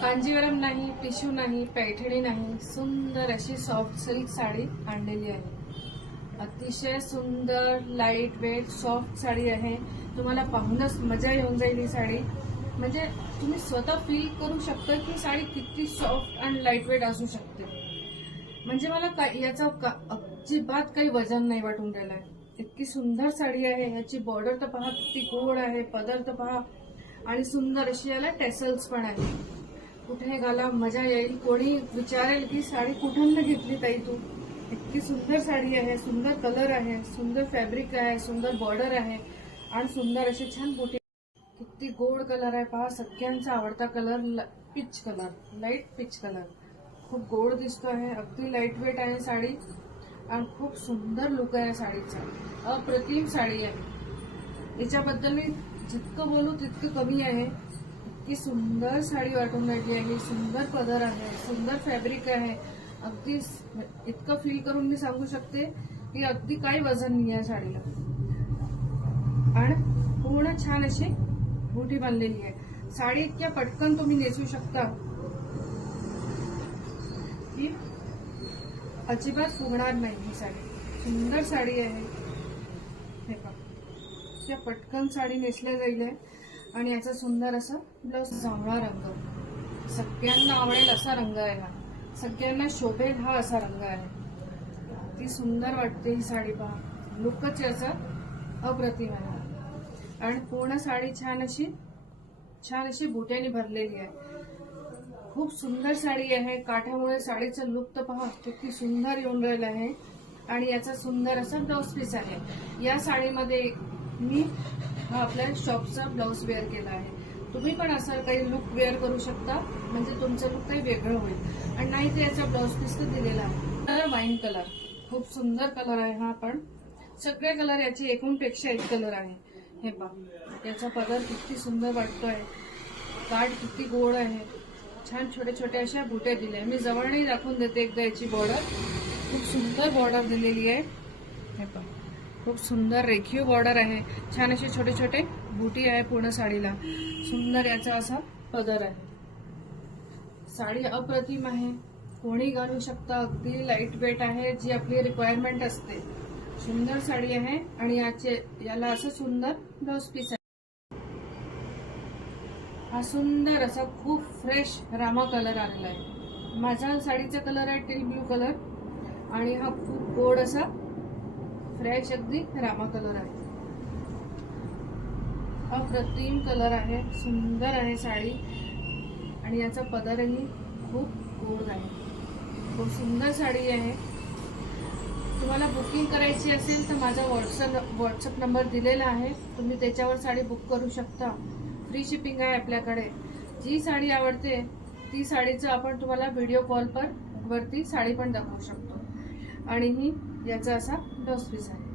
कांजीवरम नाही, टिश्यू नाही, पैठणी नाही, सुंदर अशी सॉफ्ट सिल्क साडी आणलेली आहे. अतिशय सुंदर लाईट वेट सॉफ्ट साडी आहे. तुम्हाला पाहूनच मजा येऊन जाईल ही साडी. म्हणजे तुम्ही स्वतः फील करू शकता की साडी किती सॉफ्ट आणि लाईट वेट असू शकते. म्हणजे मला याचा अजिबात काही वजन नाही वाटून राहिलाय. इतकी सुंदर साडी आहे. याची बॉर्डर तर पहा किती गोड आहे, पदर तर पहा, आणि सुंदर अशी याला टेसल्स पण आहे. कुठे घाला मजा येईल. कोणी विचारेल की साडी कुठून घेतली ताई तू. इतकी सुंदर साडी आहे, सुंदर कलर आहे, सुंदर फॅब्रिक आहे, सुंदर बॉर्डर आहे आणि सुंदर असे छान बुटी. किती गोड कलर आहे पहा. सगळ्यांचा आवडता colour peach colour, light peach colour. खूप गोड दिसतो आहे. अगदी लाईट वेट आहे साडी आणि खूप सुंदर लुक आहे साडीचा. अप्रतिम साडी आहे. याच्याबद्दल मी जितकं बोलू तितकं कमी आहे. इतकी सुंदर साडी वाटून राहिली आहे. सुंदर पदर आहे, सुंदर फॅब्रिक आहे. अगदी इतकं फील करून मी सांगू शकते की अगदी काही वजन नाही आहे साडीला. आणि पूर्ण छान अशी बुटी बांधलेली आहे. साडी इतक्या पटकन तुम्ही नेसू शकता की अजिबात फुगणार नाही ही साडी. सुंदर साडी आहे. हे पहा, त्या पटकन साडी नेसल्या जाईल. आणि याचा सुंदर असा ब्लाउज, जांभळा रंग, सगळ्यांना आवडेल असा रंग आहे हा. सगळ्यांना शोभेल हा असा रंग आहे. ती सुंदर वाटते ही साडी पहा. लुकच याचा अप्रतिम आहे. आणि पूर्ण साडी छान अशी बुट्याने भरलेली आहे. खूप सुंदर साडी आहे. काठामुळे साडीचं लुक तर पहा किती सुंदर येऊन राहिलं आहे. आणि याचा सुंदर असा ब्लाउज पीस आहे. या साडीमध्ये मी हा आपल्या शॉपचा ब्लाउज वेअर केला आहे. तुम्ही पण असं काही लुक वेअर करू शकता, म्हणजे तुमचं लुक काही वेगळं होईल. आणि नाही तर याचा ब्लाउज पीस तर दिलेला आहे. वाईन कलर, खूप सुंदर कलर आहे हा. पण सगळे कलर याचे एकूणपेक्षा एक कलर आहे. हे पहा, याचा पदर किती सुंदर वाटतोय. काठ किती गोड आहे. छान छोटे छोटे अशा बुट्या दिल्या. मी जवळही दाखवून देते एकदा याची बॉर्डर. खूप सुंदर बॉर्डर दिलेली आहे. हे पहा, खूप सुंदर रेखीव बॉर्डर आहे. छान असे छोटे छोटे बुटी आहे पूर्ण साडीला. सुंदर याचा असा पदर आहे. साडी अप्रतिम आहे. कोणी घालू शकता. अगदी लाईट वेट आहे, जी आपली रिक्वायरमेंट असते. सुंदर साडी आहे. आणि याला असं सुंदर ब्लाउज पीस आहे. हा सुंदर असा खूप फ्रेश रामा कलर आलेला आहे. माझ्या साडीचा कलर आहे टिल ब्लू कलर. आणि हा खूप गोड असा फ्रेश अगदी रामा कलर आहे. अप्रतिम कलर आहे. सुंदर आहे साडी. आणि याचा पदरही खूप गोड आहे. खूप सुंदर साडी आहे. तुम्हाला बुकिंग करायची असेल तर माझा व्हॉट्सअप नंबर दिलेला आहे. तुम्ही त्याच्यावर साडी बुक करू शकता. फ्री शिपिंग आहे आपल्याकडे. जी साडी आवडते ती साडीचं आपण तुम्हाला व्हिडिओ कॉल वरती साडी पण दाखवू शकतो. आणि ही याचा असा ब्लाउज पीस आहे.